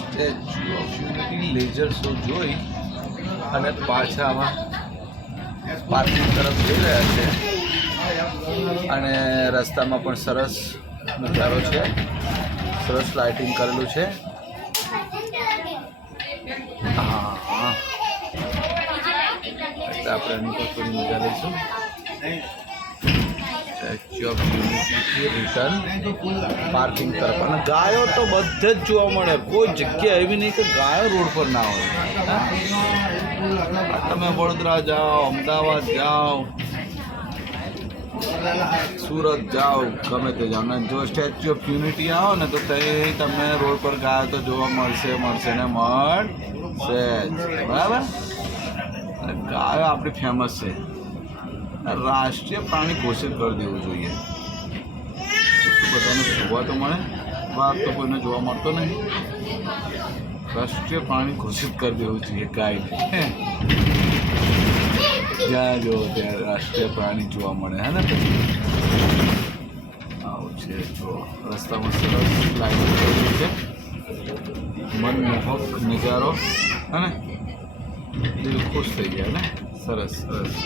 Statue of Unity laser show જોઈ અને પાછા આમાં પાર્કિંગ તરફ જઈ રહ્યા છે અને રસ્તામાં પણ સરસ નજારો છે, સરસ લાઇટિંગ કરેલું છે. હા હા, આપણે એની પર થોડી મજા લઈશું. સ્ટેચ્યુ ઓફ યુનિટીથી રિટર્ન પાર્કિંગ તરફ. અને ગાયો તો બધે જ જોવા મળે, કોઈ જગ્યા એવી નહીં કે ગાયો રોડ પર ના હોય. તમે વડોદરા જાઓ, અમદાવાદ જાઓ, સુરત જાઓ, ગમે તે જાઓ, જો સ્ટેચ્યુ ઓફ યુનિટી આવો ને તો તમને રોડ પર ગાયો તો જોવા મળશે ને મળશે જ. બરાબર. ગાયો આપણી ફેમસ છે, રાષ્ટ્રીય પ્રાણી ઘોષિત કરી દેવું જોઈએ. બધાને જોવા તો મળે, બહાર તો કોઈને જોવા મળતો નહીં. રાષ્ટ્રીય પ્રાણી ઘોષિત કરી દેવું જોઈએ ગાયને. જ્યાં જો ત્યાં રાષ્ટ્રીય પ્રાણી જોવા મળે. હે ને? આવું છે. જો રસ્તામાં સરસ લાઈન છે, મનમોહક નજારો. હે ને? દિલ ખુશ થઈ ગયા ને. સરસ સરસ.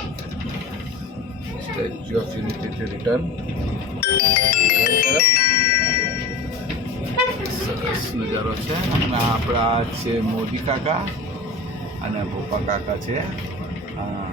સ્ટેચ્યુ ઓફ યુનિટીથી રિટર્ન સરસ નજારો છે. અને આપણા છે મોદી કાકા અને ભોપા કાકા છે. હા,